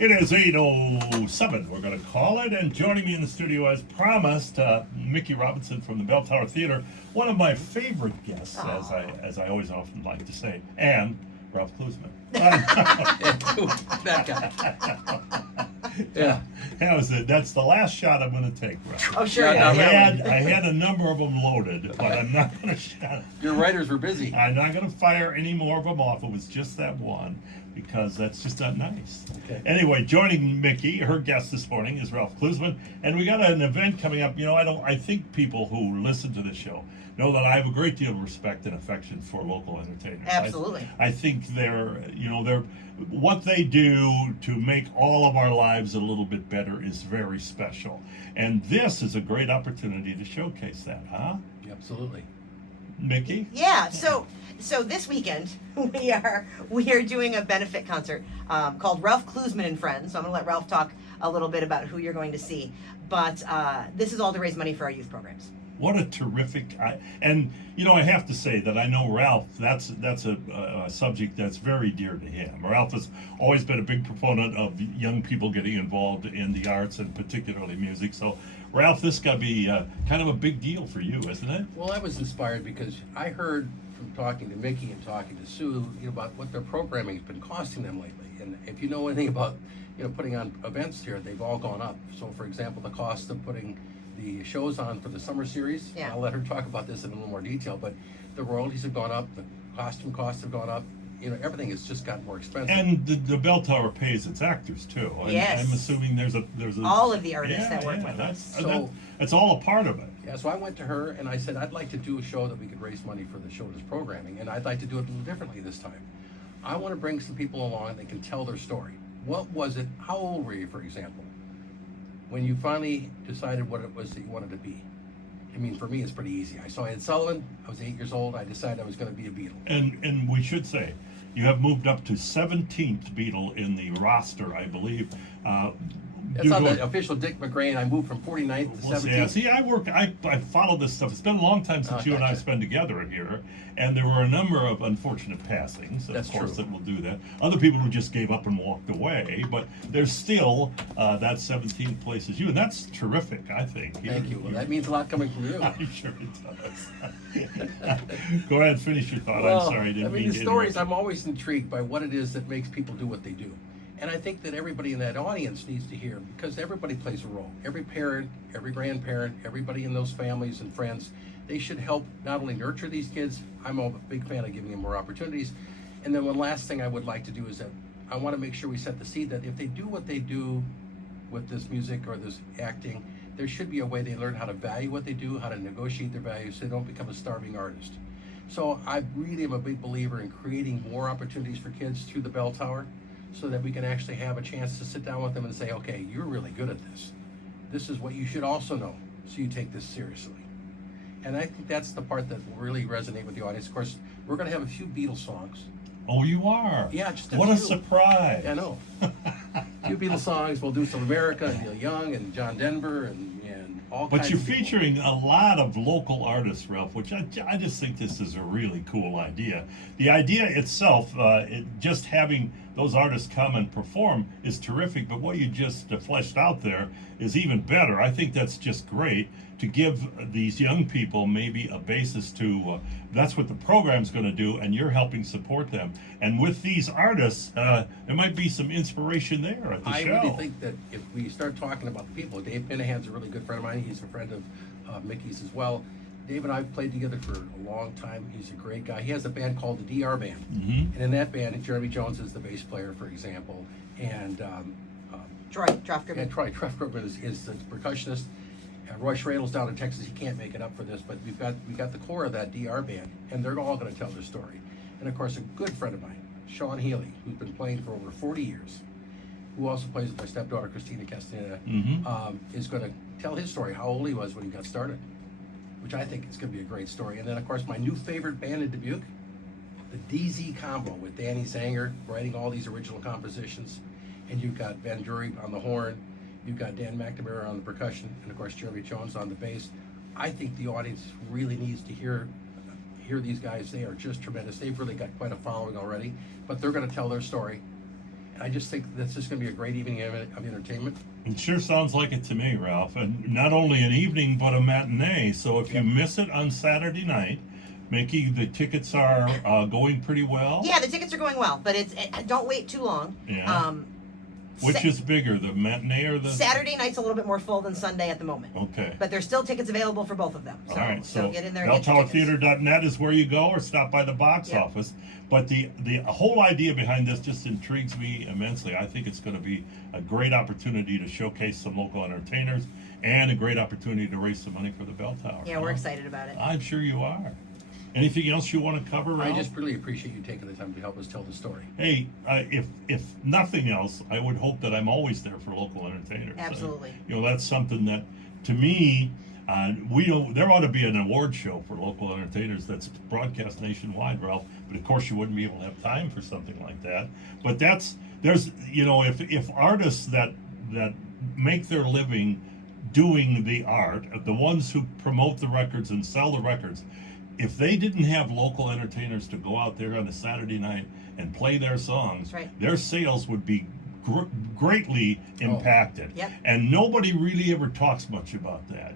It is 8:07. We're going to call it. And joining me in the studio, as promised, Mickey Robinson from the Bell Tower Theater, one of my favorite guests, as I always often like to say, and Ralph Kluseman. That guy. Yeah. That's the last shot I'm going to take, Ralph. Oh, sure. I Yeah. had a number of them loaded, but I'm not going to shot. Your writers were busy. I'm not going to fire any more of them off. It was just that one, because that's just not nice. Okay. Anyway, joining Mickey, her guest this morning is Ralph Kluseman, and we got an event coming up. You know, I think people who listen to this show know that I have a great deal of respect and affection for local entertainers. Absolutely. I think they're what they do to make all of our lives a little bit better is very special. And this is a great opportunity to showcase that, huh? Absolutely. Mickey? Yeah. So this weekend we are doing a benefit concert called Ralph Kluseman and Friends. So I'm going to let Ralph talk a little bit about who you're going to see. But this is all to raise money for our youth programs. What a terrific, and I have to say that I know Ralph, that's a subject that's very dear to him. Ralph has always been a big proponent of young people getting involved in the arts and particularly music. So Ralph, this got to be kind of a big deal for you, isn't it? Well, I was inspired because I heard from talking to Mickey and talking to Sue, about what their programming has been costing them lately. And if you know anything about, putting on events here, they've all gone up. So for example, the cost of putting the shows on for the summer series. Yeah. I'll let her talk about this in a little more detail, but the royalties have gone up, the costume costs have gone up. Everything has just gotten more expensive. And the Bell Tower pays its actors too. Yes. I'm assuming there's a all of the artists that work with us. That's all a part of it. Yeah, so I went to her and I said, I'd like to do a show that we could raise money for the children's programming, and I'd like to do it a little differently this time. I want to bring some people along that can tell their story. What was it? How old were you, for example, when you finally decided what it was that you wanted to be? I mean, for me, it's pretty easy. I saw Ed Sullivan. I was 8 years old. I decided I was going to be a Beatle. And we should say, you have moved up to 17th Beatle in the roster, I believe. That's on the official Dick McGrane. I moved from 49th to 17th. Yeah, see, I follow this stuff. It's been a long time since you and I have been together here, and there were a number of unfortunate passings, That's of course, true. that will do that. Other people who just gave up and walked away, but there's still that 17th place is you, and that's terrific, I think. Thank you. Well, that means a lot coming from you. I'm sure it does. Go ahead, finish your thought. Well, I'm sorry, I didn't mean the to stories, interrupt. I'm always intrigued by what it is that makes people do what they do. And I think that everybody in that audience needs to hear, because everybody plays a role. Every parent, every grandparent, everybody in those families and friends, they should help not only nurture these kids. I'm a big fan of giving them more opportunities. And then one last thing I would like to do is that I want to make sure we set the seed that if they do what they do with this music or this acting, there should be a way they learn how to value what they do, how to negotiate their values, so they don't become a starving artist. So I really am a big believer in creating more opportunities for kids through the Bell Tower, so that we can actually have a chance to sit down with them and say, okay, you're really good at this. This is what you should also know, so you take this seriously. And I think that's the part that will really resonate with the audience. Of course, we're going to have a few Beatles songs. Oh, you are? Yeah, just a What few. a surprise. I know. A few Beatles songs. We'll do some America and Neil Young and John Denver and all kinds But you're of people. featuring a lot of local artists, Ralph, which I just think this is a really cool idea. The idea itself, just having those artists come and perform is terrific, but what you just fleshed out there is even better. I think that's just great to give these young people maybe a basis to, that's what the program's going to do, and you're helping support them. And with these artists, there might be some inspiration there at the I show. really think that if we start talking about the people, Dave Minahan's a really good friend of mine. He's a friend of Mickey's as well. Dave and I have played together for a long time. He's a great guy. He has a band called the DR Band. Mm-hmm. And in that band, Jeremy Jones is the bass player, for example. And Troy Troy Trefferman is the percussionist. Roy Schradel's down in Texas. He can't make it up for this, but we've got the core of that DR Band, and they're all going to tell their story. And of course, a good friend of mine, Sean Healy, who's been playing for over 40 years, who also plays with my stepdaughter, Christina Castaneda, is going to tell his story, how old he was when he got started, which I think is going to be a great story. And then, of course, my new favorite band in Dubuque, the DZ Combo, with Danny Zanger writing all these original compositions. And you've got Van Drury on the horn, you've got Dan McNamara on the percussion, and of course Jeremy Jones on the bass. I think the audience really needs to hear these guys. They are just tremendous. They've really got quite a following already, but they're going to tell their story. I just think that's just going to be a great evening of entertainment. It sure sounds like it to me, Ralph. And not only an evening, but a matinee. So if you miss it on Saturday night, Mickey, the tickets are going pretty well. Yeah, the tickets are going well, but don't wait too long. Yeah. Which is bigger, the matinee or the Saturday night's a little bit more full than Sunday at the moment. Okay. But there's still tickets available for both of them. So, All right, so get in there and get your tickets. BelltowerTheater.net is where you go, or stop by the box Yep. office. But the whole idea behind this just intrigues me immensely. I think it's going to be a great opportunity to showcase some local entertainers and a great opportunity to raise some money for the Bell Tower. Yeah, we're excited about it. I'm sure you are. Anything else you want to cover, Ralph? I just really appreciate you taking the time to help us tell the story. Hey, if nothing else, I would hope that I'm always there for local entertainers. Absolutely. That's something that, to me, there ought to be an award show for local entertainers that's broadcast nationwide, Ralph. But of course, you wouldn't be able to have time for something like that. But if artists that make their living doing the art, the ones who promote the records and sell the records, if they didn't have local entertainers to go out there on a Saturday night and play their songs, right, their sales would be greatly impacted. Yep. And nobody really ever talks much about that.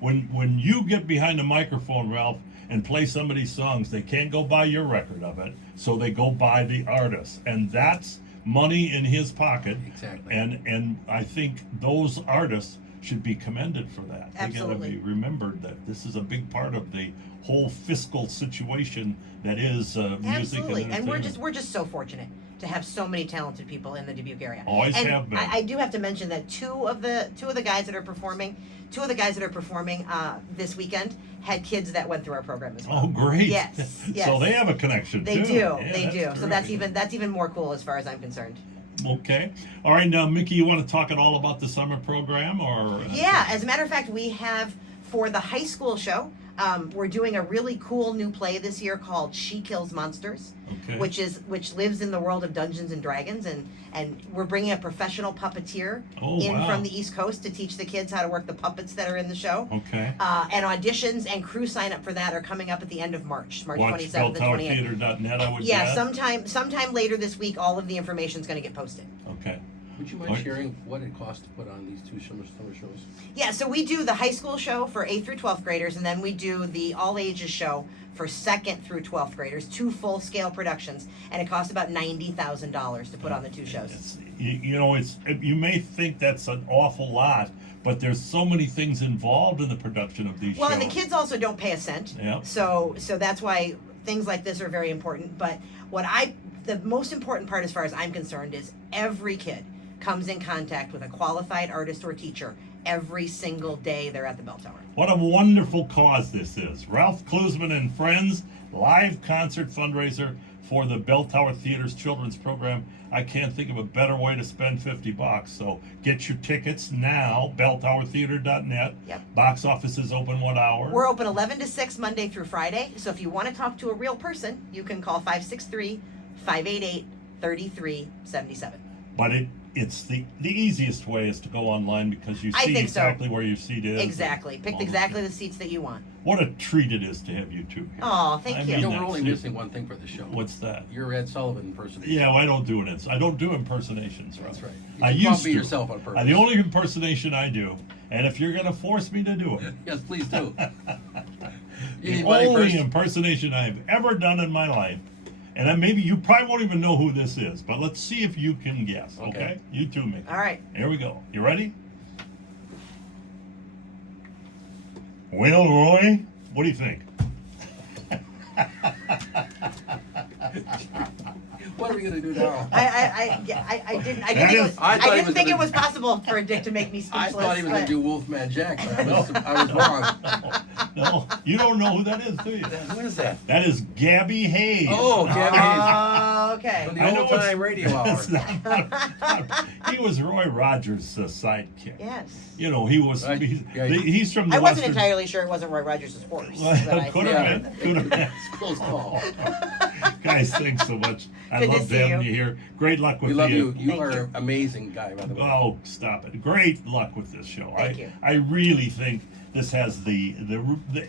When you get behind a microphone, Ralph, and play somebody's songs, they can't go buy your record of it, so they go buy the artist, and that's money in his pocket. Exactly. And I think those artists should be commended for that. Absolutely. They got to be remembered that this is a big part of the whole fiscal situation that is music. Absolutely. And And we're entertainment. just so fortunate to have so many talented people in the Dubuque area. Always and have been. I do have to mention that two of the guys that are performing this weekend had kids that went through our program as well. Oh, great! Yes, yes. So they have a connection. They too. do. Yeah, They do. So terrific. that's even more cool as far as I'm concerned. Okay. All right. Now, Mickey, you want to talk at all about the summer program, or? Yeah, as a matter of fact, we have for the high school show, we're doing a really cool new play this year called She Kills Monsters, Okay. which lives in the world of Dungeons and Dragons, and we're bringing a professional puppeteer in wow. from the East Coast to teach the kids how to work the puppets that are in the show. Okay. And auditions and crew sign up for that are coming up at the end of March Watch 27th and 28th. BelltowerTheater.net, I would Yeah, guess. sometime later this week, all of the information is going to get posted. Okay. Would you mind What? sharing what it costs to put on these two summer shows? Yeah, so we do the high school show for 8th through 12th graders, and then we do the all ages show for 2nd through 12th graders, 2 full scale productions, and it costs about $90,000 to put on the 2 shows. You may think that's an awful lot, but there's so many things involved in the production of these Well, shows. and the kids also don't pay a cent. Yeah. So that's why things like this are very important. But the most important part as far as I'm concerned is every kid comes in contact with a qualified artist or teacher every single day they're at the Bell Tower. What a wonderful cause this is. Ralph Kluseman and Friends live concert fundraiser for the Bell Tower Theater's children's program. I can't think of a better way to spend $50. So get your tickets now, BelltowerTheater.net. Yep. Box office is open what hour? We're open 11 to 6 Monday through Friday. So if you want to talk to a real person, you can call 563-588-3377. But it's the easiest way is to go online because you I see think so. exactly where your seat is. Exactly. Pick All exactly the seats that you want. What a treat it is to have you two here. Oh, thank I you. mean We're that, only see? missing one thing for the show. What's that? Your Ed Sullivan impersonation. Yeah, well, I don't do it. I don't do impersonations. Ralph. That's right. I You used copy to. yourself on purpose. The only impersonation I do, and if you're going to force me to do it, Yes, please do. You the need money only first? impersonation I've ever done in my life, and maybe you probably won't even know who this is, but let's see if you can guess. Okay? You too, Mickey. All right. Here we go. You ready? Well, Roy, what do you think? What are we gonna do now? I didn't That think, is- I thought he was think it gonna- was possible for Dick to make me I speechless. thought he was but- gonna do Wolfman Jack, but I was wrong. No, you don't know who that is, do you? What is that? That is Gabby Hayes. Oh, Gabby Hayes. Oh, okay. From the I know old time it's- radio hour. it's he was Roy Rogers' sidekick. Yes. You know, he was. Right. He's, Yeah. he's from the I wasn't Western. entirely sure it wasn't Roy Rogers' horse. Well, but I- could Yeah. have been. Could have been. It's close call. Guys, thanks so much. I Good to love see having you. you here. Great luck with We love you. You Thank are you. an amazing guy, by the way. Oh, stop it. Great luck with this show. Thank you. I really think This has the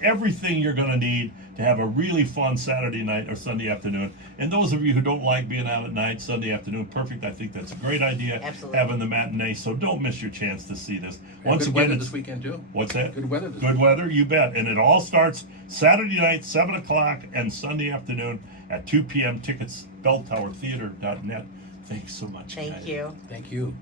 everything you're going to need to have a really fun Saturday night or Sunday afternoon. And those of you who don't like being out at night, Sunday afternoon, perfect. I think that's a great idea. Absolutely. Having the matinee, so don't miss your chance to see this. And Once good again, weather it's this weekend too. what's that? Good weather this Good weather, you bet. And it all starts Saturday night, 7 o'clock, and Sunday afternoon at 2 p.m. Tickets, belltowertheater.net. Thanks so much, Thank guys. you. Thank you.